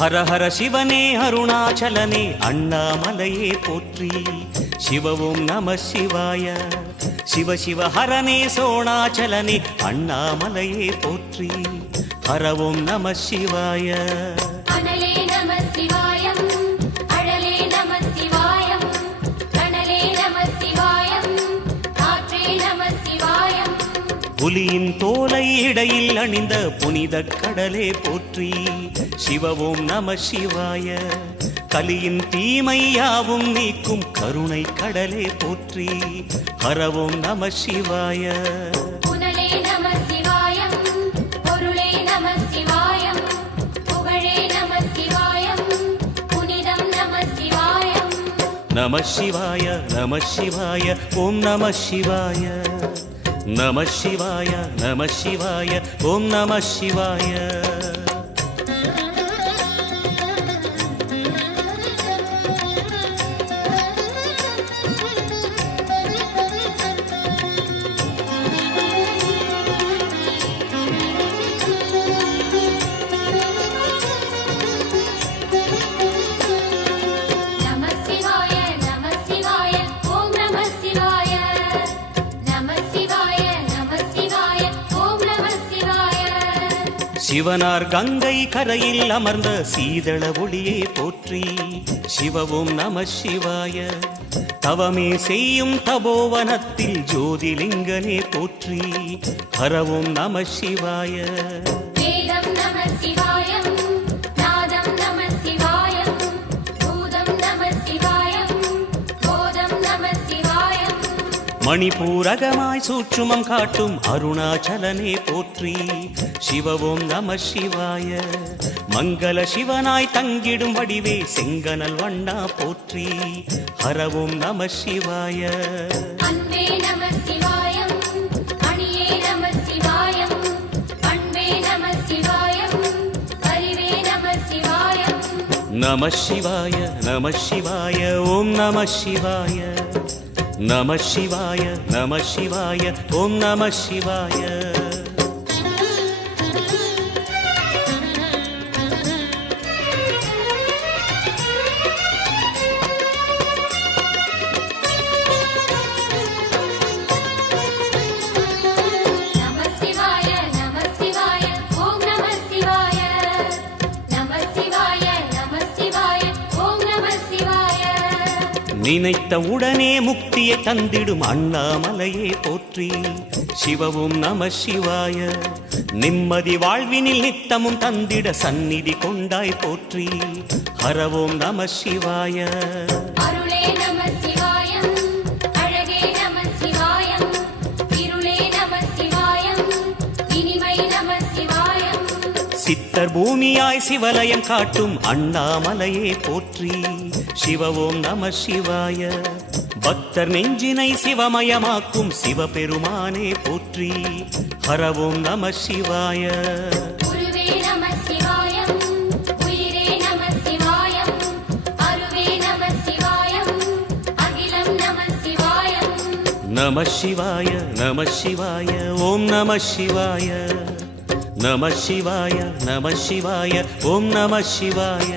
ஹர ஹர சிவனே அருணாச்சலனே அண்ணாமலையே போற்றி. சிவ ஓம் நம சிவாய. சிவ சிவ ஹரனே சோணாச்சலனே அண்ணாமலையே போற்றி. ஹர ஓம் நம சிவாய. அனலே நம சிவாயம், அழலே நம சிவாயம், கனலே நம சிவாயம், காற்றே நம சிவாயம். புலியின் தோலை இடையில் அணிந்த புனித கடலே போற்றி. சிவ ஓம் நம சிவாய. கலியின் தீமையாவும் நீக்கும் கருணை கடலே போற்றி. ஹர ஓம் நம சிவாய. புனலே நம சிவாயம், பொருளே நம சிவாயம், புகழே நம சிவாயம், புனிதம் நம சிவாயம். நம சிவாய நம சிவாய ஓம் நம சிவாய. நம சிவாய நம சிவாய ஓம் நம சிவாய. சிவனார் கங்கை கரையில் அமர்ந்த சீதள ஒளியே போற்றி. சிவ ஓம் நம சிவாய. தவமே செய்யும் தபோவனத்தில் ஜோதிலிங்கனே போற்றி. ஹர ஓம் நம சிவாய. வேதம் நம சிவாயம், நாதம் நம சிவாயம், பூதம் நம சிவாயம், போதம் நம சிவாயம். மணிபூரகமாய் சூட்சுமம் காட்டும் அருணாச்சலனே போற்றி. சிவ ஓம் நம சிவாய. மங்கள சிவனாய் தங்கிடும் வடிவே செங்கனல் வண்ணா போற்றி. ஹர ஓம் நம சிவாய. அன்பே நம சிவாயம், அணியே நம சிவாயம், அன்பே நம சிவாயம், அறிவே நம சிவாயம். நம சிவாய நம சிவாய ஓம் நம சிவாய. நம சிவாய நம சிவாய ஓம் நம சிவாய. நினைத்த உடனே முக்தியை தந்திடும் அண்ணாமலையே போற்றி. சிவ ஓம் நம சிவாய. நிம்மதி வாழ்வினில் நித்தமும் தந்திட சந்நிதி கொண்டாய் போற்றி. ஹர ஓம் நம சிவாய. அருளே நம சிவாயம், அழகே நம சிவாயம், இருளே நம சிவாயம், இனிமை நம சிவாயம். சித்தர் பூமியாய் சிவலயம் காட்டும் அண்ணாமலையே போற்றி. சிவ ஓம் நம சிவாய. பக்தர் நெஞ்சினை சிவமயமாக்கும் சிவபெருமானே போற்றி. ஹர ஓம் நம சிவாய. குருவே நம சிவாயம், உயிரே நம சிவாயம், அருவே நம சிவாயம், அகிலம் நம சிவாயம். நம சிவாய நம சிவாய ஓம் நம சிவாய. நம சிவாய நம சிவாய ஓம் நம சிவாய.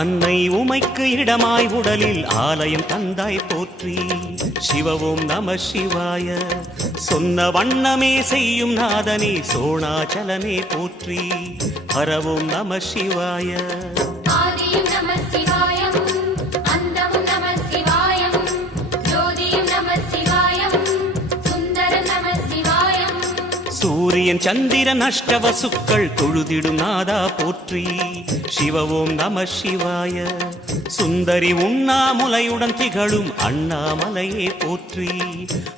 அன்னை உமைக்கு இடமாய் உடலில் ஆலயம் தந்தாய் போற்றி. சிவ ஓம் நம சிவாய. சொன்ன வண்ணமே செய்யும் நாதனே சோணாச்சலனே போற்றி. ஹர ஓம் நம சிவாய. ஆதியும் நம சிவாயம், அந்தமும் நம சிவாயம், ஜோதியும் நம சிவாயம், சுந்தர நம சிவாயம். சூரியன் சந்திரன் அஷ்டவசுக்கள் தொழுதிடும் நாதா போற்றி. சிவ ஓம் நம சிவாய. சுந்தரி உண்ணாமுலையுடன் திகழும் அண்ணாமலையே போற்றி.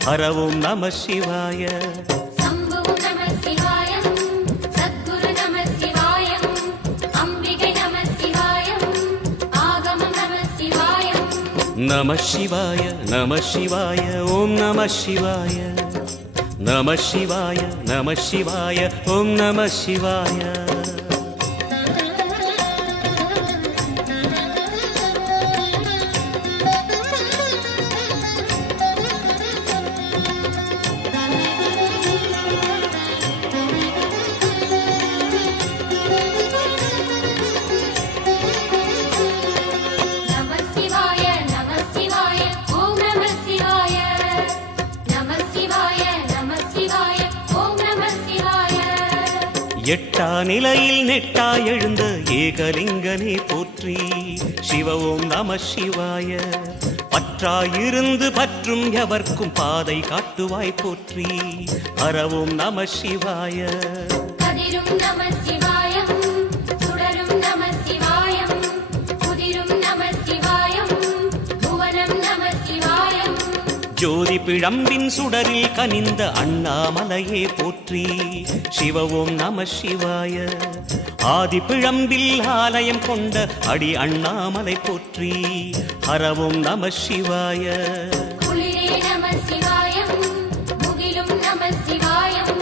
ஹர ஓம் நம சிவாய. சம்புவும் நம சிவாயம், சத்குரு நம சிவாயம், அம்பிகை நம சிவாயம், ஆகமம் நம சிவாயம். நம சிவாய நம சிவாய ஓம் நம சிவாய நம சிவாய நம சிவாய ஓம் நம சிவாய நம சிவாய நம சிவாய ஓம் நம சிவாய நம சிவாய நம சிவாய ஓம் நம சிவாய எட்டா நிலையில் நெட்டா எழுந்த ஏகலிங்கனே போற்றி சிவ ஓம் நம சிவாய பற்றாயிருந்து பற்றும் எவர்க்கும் பாதை காட்டுவாய் போற்றி ஹரவோம் நம சிவாய கதிரும் நம சிவாயம் சுடரும் நம சிவாயம் குதிரும் நம சிவாயம் புவனம் நம சிவாயம் ஜோதி பிழம்பின் சுடரில் கனிந்த அண்ணாமலையே போற்றி சிவ ஓம் நம சிவாய ஆதி பிழம்பில் ஆலயம் கொண்ட அடி அண்ணாமலை போற்றி ஹரவோம் நம சிவாய குளிரே நம சிவாயம் முகிலும் நம சிவாயம்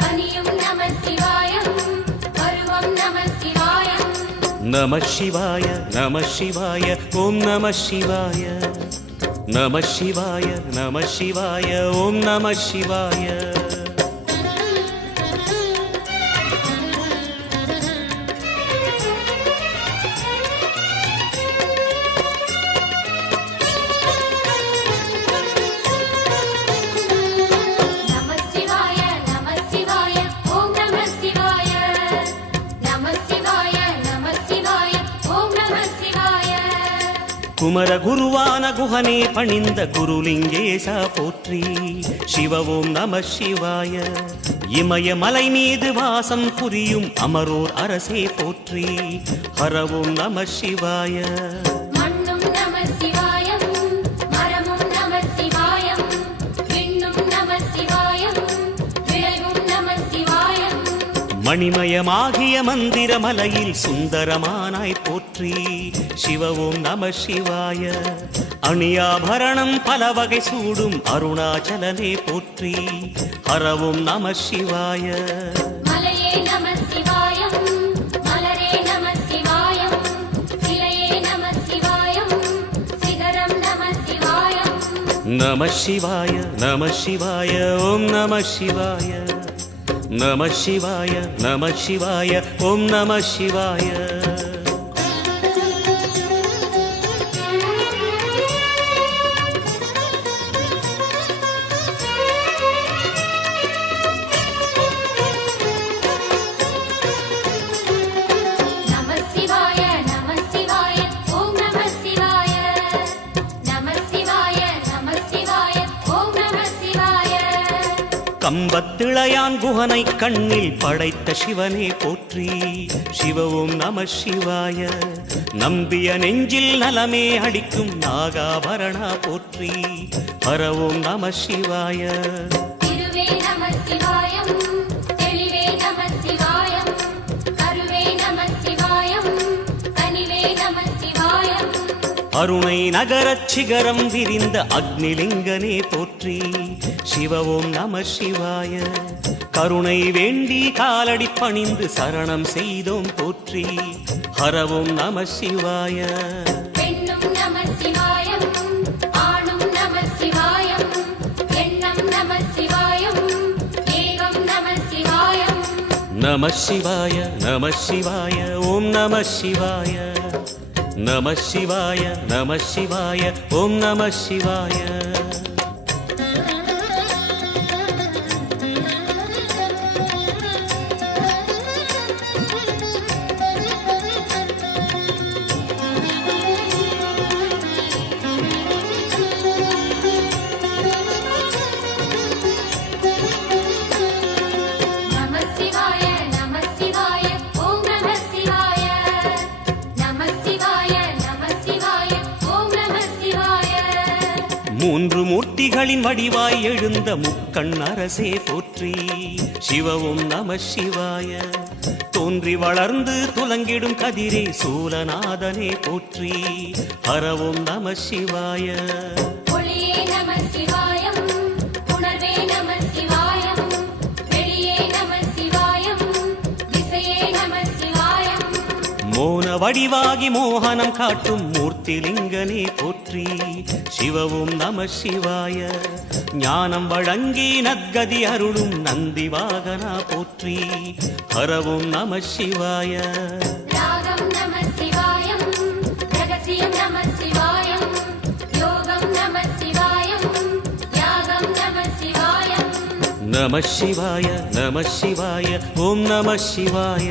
பனியும் நம சிவாயம் பருவம் நம சிவாயம் நம சிவாய நம சிவாய ஓம் நம சிவாய நம சிவாய நம சிவாய ஓம் நம சிவாய நம சிவாய நம சிவாய ஓம் நம சிவாய நம சிவாய நம சிவாய ஓம் நம சிவாய குமர குருவான குஹனே பணிந்த குருலிங்கேசா போற்றி சிவ ஓம் நம சிவாய இமய மலை மீது வாசம் புரியும் அமரோர் அரசே போற்றி ஹரவோம் நம சிவாய மண்ணும் நம சிவாயம் மரமும் நம சிவாயம் விண்ணும் நம சிவாயம் விளைவும் நம சிவாயம் மணிமயமாகிய மந்திர மலையில் சுந்தரமானாய் போற்றி சிவ ஓம் நம சிவாய அணியாபரணம் பல வகை சூடும் அருணாச்சலனே போற்றி ஹரவோம் நம சிவாய மலையே நம சிவாயம் மலரே நம சிவாயம் சிலையே நம சிவாயம் சிகரம் நம சிவாயம் நம சிவாய நம சிவாய ஓம் நம சிவாய நம சிவாய நம சிவாய ஓம் நம சிவாய நம சிவாய நம சிவாய ஓம் நம சிவாய நம சிவாய நம சிவாய ஓம் நம சிவாய கம்பத்திளையான் குஹனை கண்ணில் படைத்த சிவனே போற்றி சிவ ஓம் நம சிவாய நம்பிய நெஞ்சில் நலமே அளிக்கும் நாகாபரணா போற்றி ஹரவோம் நம சிவாய திருவே நம சிவாயம் தெளிவே நம சிவாயம் கருவே நம சிவாயம் கனிவே நம சிவாயம் அருணை நகரச் சிகரம் விரிந்த அக்னிலிங்கனே போற்றி சிவ ஓம் நம சிவாய கருணை வேண்டி காலடி பணிந்து சரணம் செய்தோம் போற்றி ஹரவோம் நம சிவாய பெண்ணும் நம சிவாயம் ஆணும் நம சிவாயம் எண்ணம் நம சிவாயம் ஏகம் நம சிவாயம் நம சிவாய நம சிவாய ஓம் நம சிவாய நம சிவாய நம சிவாய ஓம் நம சிவாய நம சிவாய நம சிவாய ஓம் நம சிவாய நம சிவாய நம சிவாய ஓம் நம சிவாய மூன்று மூர்த்திகளின் வடிவாய் எழுந்த முக்கண் அரசே போற்றி சிவ ஓம் நம சிவாய தோன்றி வளர்ந்து துலங்கிடும் கதிரே சூலநாதனே போற்றி ஹரவோம் நம சிவாய ஒளியே நம சிவாயம் உணர்வே நம சிவாயம் வெளியே நம சிவாயம் திசையே நம சிவாயம் மோன வடிவாகி மோகனம் காட்டும் மூர்த்திலிங்கனே போற்றி சிவவும் நம சிவாய ஞானம் வழங்கி நற்கதி அருளும் நந்தி வாகனா போற்றி ஹரவும் நம சிவாய ராகம் நம சிவாயம் ரகசியம் நம சிவாயம் யோகம் நம சிவாயம் யாகம் நம சிவாயம் நம சிவாய நம சிவாய ஓம் நம சிவாய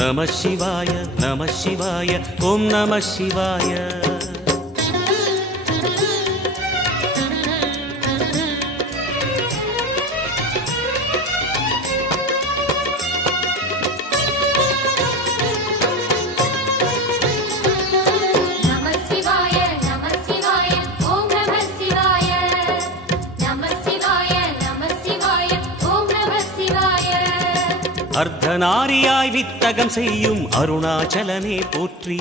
நம சிவாய நம சிவாய ஓம் நம சிவாய நம சிவாய நம சிவாய ஓம் நம சிவாய நம சிவாய நம சிவாய ஓம் நம சிவாய அர்த்தநாரியாய் வித்தகம் செய்யும் அருணாச்சலனே போற்றி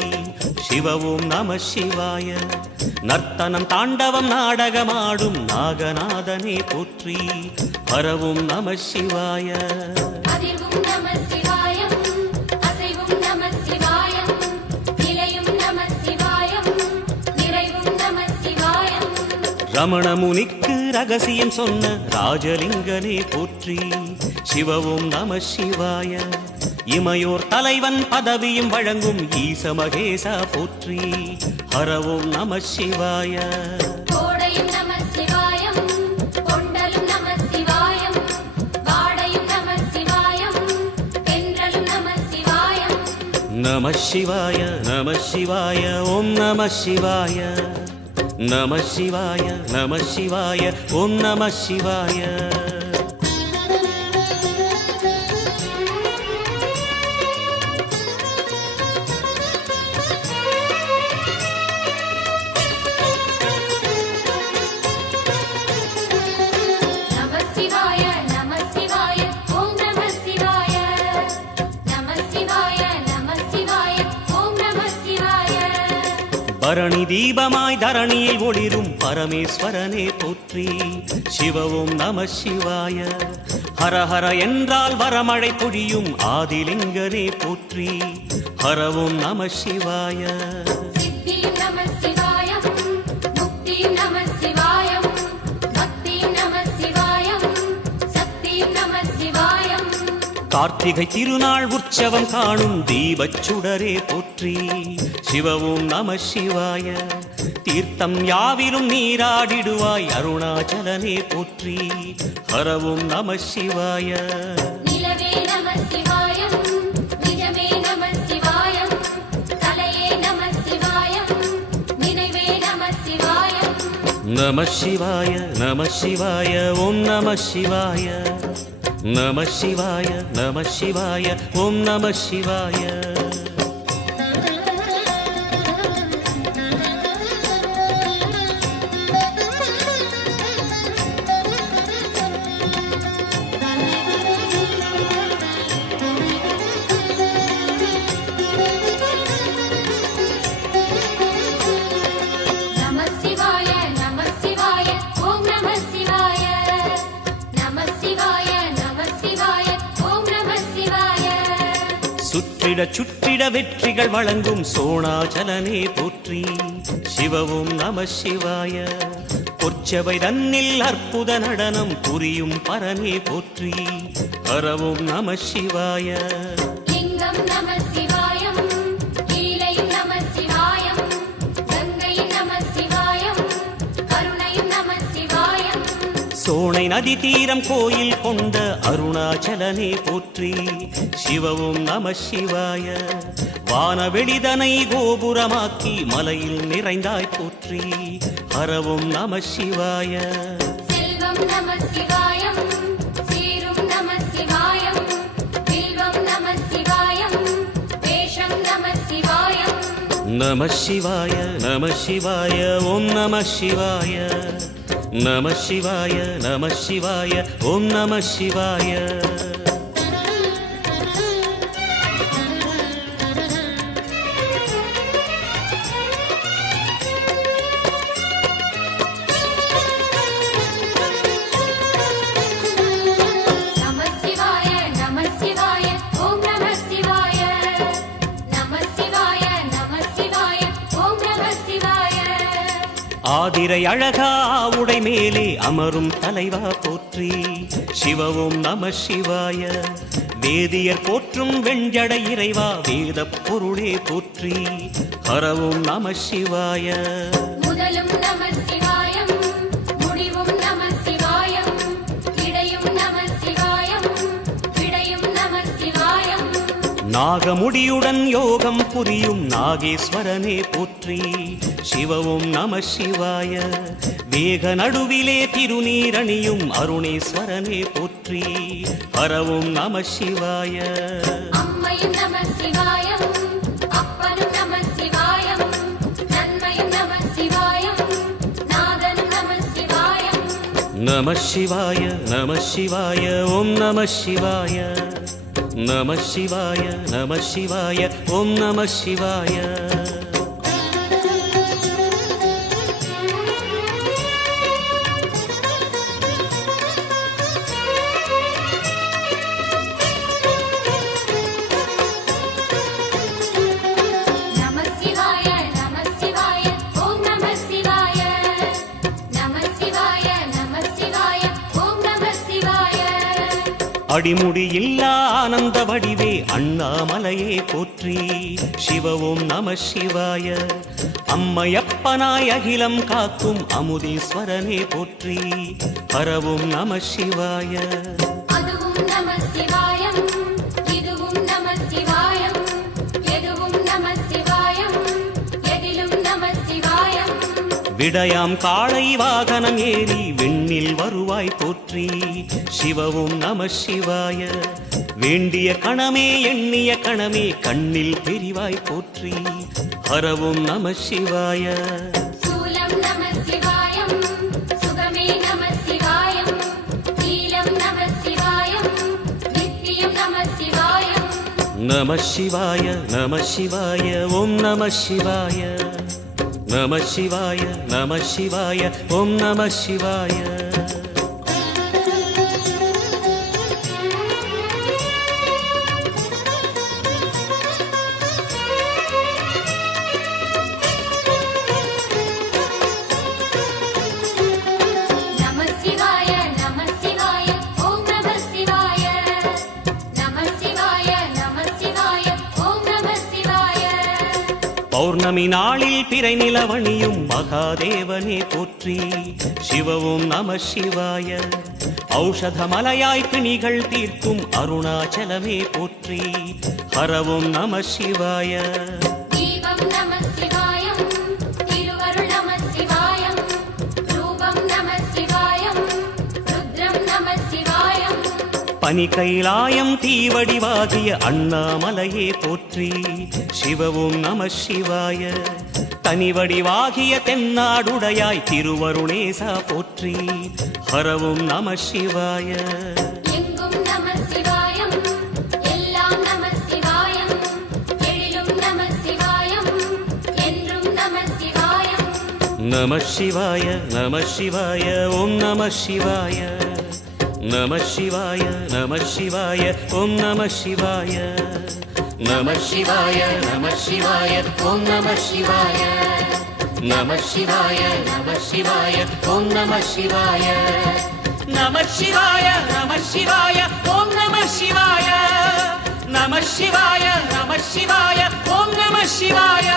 சிவவும் நம சிவாய நர்த்தனம் தாண்டவம் நாடகமாடும் நாகநாதனே போற்றி ஹரவும் நம சிவாய அதிர்வும் நம சிவாயம் அசைவும் நம சிவாயம் நிலையும் நம சிவாயம் நிறைவும் நம சிவாயம் ரமண முனிக்கு ரகசியம் சொன்ன ராஜலிங்கனே போற்றி சிவவும் நம சிவாய இமையோர் தலைவன் பதவியும் வழங்கும் ஈச மகேசா போற்றி ஹரவும் நம சிவாய கோடையும் நம சிவாயம் கொண்டலும் நம சிவாயம் வாடையும் நம சிவாயம் தென்றலும் நம சிவாயம் நம சிவாய நம சிவாய ஓம் நம சிவாய நம சிவாய நம சிவாய ஓம் நம சிவாய நம சிவாய நம சிவாய ஓம் நம சிவாய நம சிவாய நம சிவாய ஓம் நம சிவாய பரணி தீபமாய் தரணியில் ஒளிரும் பரமேஸ்வரனே போற்றி சிவவும் நம சிவாய ஹரஹர என்றால் வரமழை பொழியும் ஆதிலிங்கனே போற்றி ஹரவும் நம சிவாய சித்தியும் நம சிவாயம் முக்தியும் நம சிவாயம் பக்தியும் நம சிவாயம் சக்தியும் நம சிவாயம் கார்த்திகை திருநாள் உற்சவம் காணும் தீபச் சுடரே போற்றி சிவவும் நம சிவாய தீர்த்தம் யாவிலும் நீராடிடுவாய் அருணாச்சலனே போற்றி ஹரவும் நம சிவாய நிலவே நம சிவாயம் நிஜமே நம சிவாயம் கலையே நம சிவாயம் நினைவே நம சிவாயம் நம சிவாய நம சிவாய ஓம் நம சிவாய நம சிவாய நம சிவாய ஓம் நம சிவாய நம சிவாய நம சிவாய ஓம் நம சிவாய நம சிவாய நம சிவாய ஓம் நம சிவாய சுற்றிட சுற்றிட வெற்றிகள் வழங்கும் சோணாச்சலனே போற்றி சிவவும் நம சிவாய பொற்சபை தன்னில் அற்புத நடனம் புரியும் பரனே போற்றி ஹரவும் நம சிவாய லிங்கம் நம சிவாயம் கீழையும் நம சிவாயம் கங்கையும் நம சிவாயம் கருணையும் நம சிவாயம் சோனை நதி தீரம் கோயில் கொண்ட அருணாச்சலனே போற்றி சிவவும் நம சிவாய வானவெளிதனை கோபுரமாக்கி மலையில் நிறைந்தாய் போற்றி ஹரவும் நம சிவாய செல்வம் நம சிவாயம் சீரும் நம சிவாயம் வில்வம் நம சிவாயம் வேஷம் நம சிவாயம் நம சிவாய நம சிவாய ஓம் நம சிவாய நம சிவாய நம சிவாய ஓம் நம சிவாய ஆதிரை அழகா உடை மேலே அமரும் தலைவா போற்றி. சிவவும் நம சிவாய. வேதியர் போற்றும் வெண்ஜடை இறைவா வேதப் பொருளே போற்றி. ஹரவும் நம சிவாய. முதலும் நம சிவாயம், முடிவும் நம சிவாயம், இடையும் நம சிவாயம், விடையும் நம சிவாயம். நாகமுடியுடன் யோகம் புரியும் நாகேஸ்வரனே போற்றி. சிவவும் நம சிவாய. வேக நடுவிலே திருநீரணியும் அருணேஸ்வரனே போற்றி. ஹரவும் நம சிவாய. அம்மையும் நம சிவாயம், அப்பனும் நம சிவாயம், நன்மையும் நம சிவாயம், நாதனும் நம சிவாயம். நம சிவாய நம சிவாய ஓம் நம சிவாய. நம சிவாய நம சிவாய ஓம் நம சிவாய. நம சிவாய நம சிவாய ஓம் நம சிவாய. நம சிவாய நம சிவாய ஓம் நம சிவாய. அடிமுடியில்லா ஆனந்த வடிவே அண்ணாமலையே போற்றி. சிவவும் நம சிவாய. அம்மையப்பனாய் அகிலம் காக்கும் அமுதீஸ்வரனே போற்றி. ஹரவும் நம சிவாய. அதுவும் நம சிவாயம், இதுவும் நம சிவாயம், எதுவும் நம சிவாயம், எதிலும் நம சிவாயம். விடயாம் காளை வாகனம் ஏறி விண்ணில் வருவாய் போற்றி. சிவவும் நம சிவாய. வேண்டிய கணமே எண்ணிய கணமே கண்ணில் தெரிவாய் போற்றி. ஹரவும் நம சிவாய. சூலம் நம சிவாயம், சுகமே நம சிவாயம், நீலம் நம சிவாயம், நித்தியம் நம சிவாயம். நம சிவாய நம சிவாய ஓம் நம சிவாய. நம சிவாய நம சிவாய ஓம் நம சிவாய. நம சிவாய நம சிவாய ஓம் நம சிவாய. நம சிவாய நம சிவாய ஓம் நம சிவாய. பௌர்ணமி நாளில் பிறை நிலவணியும் மகாதேவனே போற்றி. சிவவும் நம சிவாய. ஔஷதமலையாய் பிணிகள் தீர்க்கும் அருணாச்சலமே போற்றி. ஹரவும் நம சிவாய. தீபம் நம சிவாயம், திருவருள் நம சிவாயம், ரூபம் நம சிவாயம், ருத்ரம் நம சிவாயம். பனி கைலாயம் தீவடிவாகிய அண்ணாமலையே போற்றி. சிவவும் நம சிவாய. தனிவடிவாகிய தென்னாடுடையாய் திருவருணேசா போற்றி. ஹரவும் நம சிவாய. எங்கும் நம சிவாயம், எல்லாம் நம சிவாயம், எழிலும் நம சிவாயம், என்றும் நம சிவாயம். நம சிவாய நம சிவாய ஓம் நம சிவாய. நம சிவாய நம சிவாய ஓம் நம சிவாய. நம சிவாய நம சிவாய ஓம் நம சிவாய. நம சிவாய நம சிவாய ஓம் நம சிவாய. நம சிவாய நம சிவாய ஓம் நம சிவாய. நம சிவாய நம சிவாய ஓம் நம சிவாய.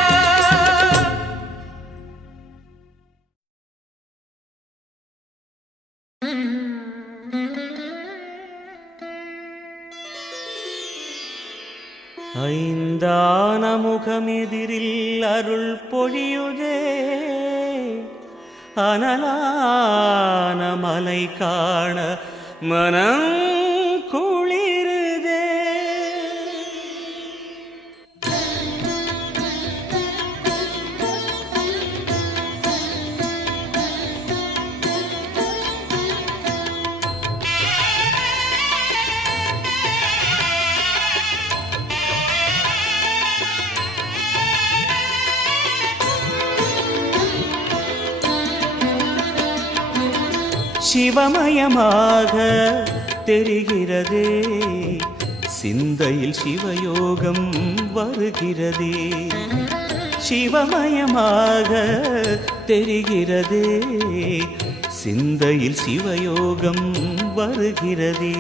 ஐந்தான முகமெதிரில் அருள் பொழியுதே. அனலான மலை காண மனம் குளிருதே. சிவமயமாக தெரிகிறதே, சிந்தையில் சிவயோகம் வருகிறதே. சிவமயமாக தெரிகிறதே சிந்தையில் சிவயோகம் வருகிறதே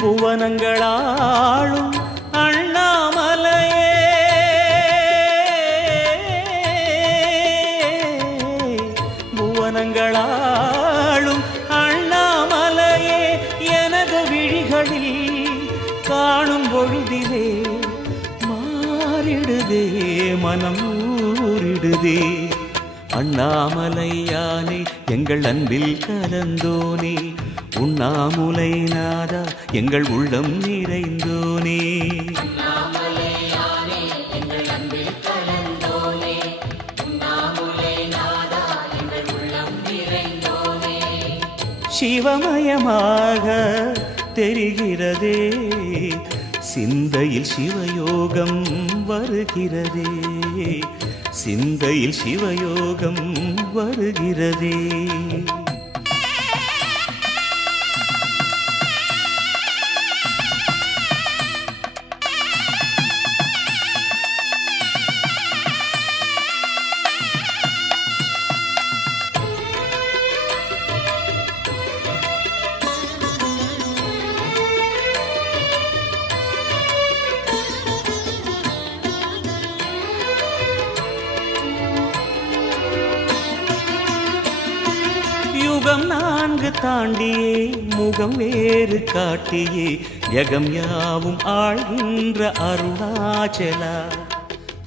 புவனங்களாளும் அண்ணாமலையே புவனங்களாளும் அண்ணாமலையே எனது விழிகளில் காணும் பொழுதிலே மாறிடுதே மனம் ஊரிடுதே அண்ணாமலையானே எங்கள் அன்பில் கலந்தோனே உண்ணாமுலை நாதா எங்கள் உள்ளம் நிறைந்தோனே சிவமயமாக தெரிகிறதே சிந்தையில் சிவயோகம் வருகிறதே சிந்தையில் சிவயோகம் வருகிறதே யுகம் 4 தாண்டியே முகம் வேறு காட்டியே ஜகம் யாவும் ஆழ்கின்ற அருணாச்சலா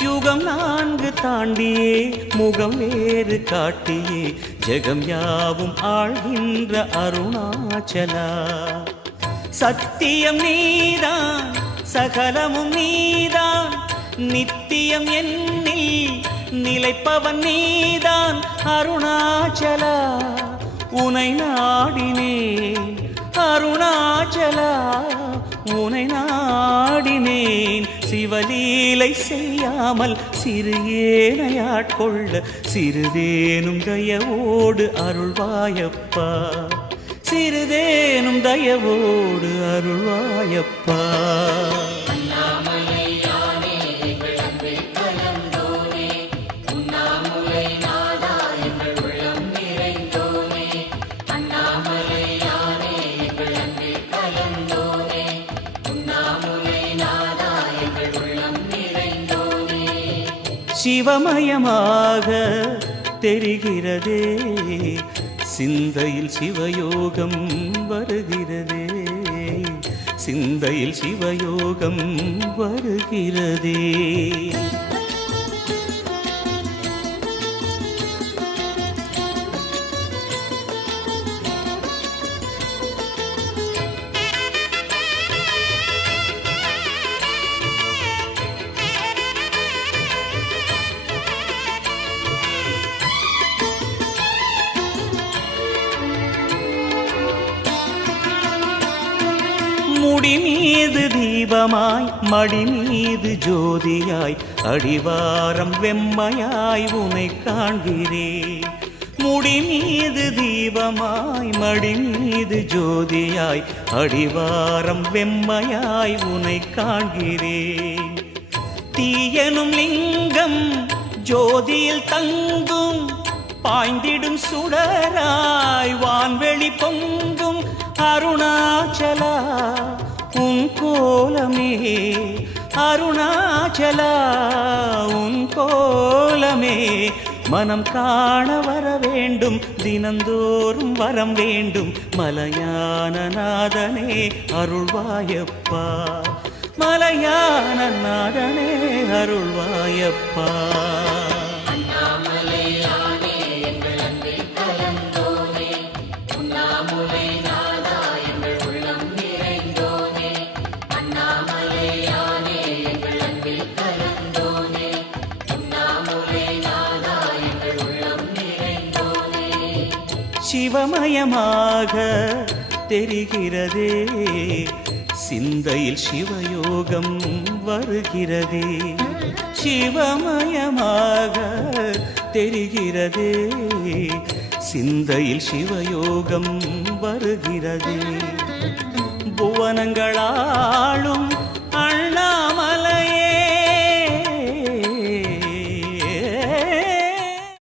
யுகம் 4 தாண்டியே முகம் வேறு காட்டியே ஜகம் யாவும் ஆழ்கின்ற அருணாச்சலா சத்தியம் நீதான் சகலமும் நீதான் நித்தியம் என்னில் நிலைப்பவன் நீதான் அருணாச்சலா உனை நாடினேன் அருணாச்சலா உனை நாடினேன் சிவலீலை செய்யாமல் சிறு ஏனையாட்கொள்ள சிறிதேனும் தயவோடு அருள்வாயப்பா சிறிதேனும் தயவோடு அருள்வாயப்பா சிவமயமாக தெரிகிறதே சிந்தையில் சிவயோகம் வருகிறதே சிந்தையில் சிவயோகம் வருகிறதே முடி மீது தீபமாய் மடி மீது ஜோதியாய் அடிவாரம் வெம்மையாய் உனை காண்கிறேன் முடி மீது தீபமாய் மடி மீது ஜோதியாய் அடிவாரம் வெம்மையாய் உனை காண்கிறேன் தீயனும் லிங்கம் ஜோதியில் தங்கும் பாய்ந்திடும் சுடராய் வான்வெளி பொங்கும் அருணாச்சலா உன் கோலமே அருணாச்சலா உன் கோலமே மனம் காண வர வேண்டும் தினந்தோறும் வரம் வேண்டும் மலையான நாதனே அருள்வாயப்பா மலையான நாதனே அருள்வாயப்பா சிவமயமாக தெரிகிறதே சிந்தையில் சிவயோகம் வருகிறதே சிவமயமாக தெரிகிறதே சிந்தையில் சிவயோகம் வருகிறதே புவனங்களாளும்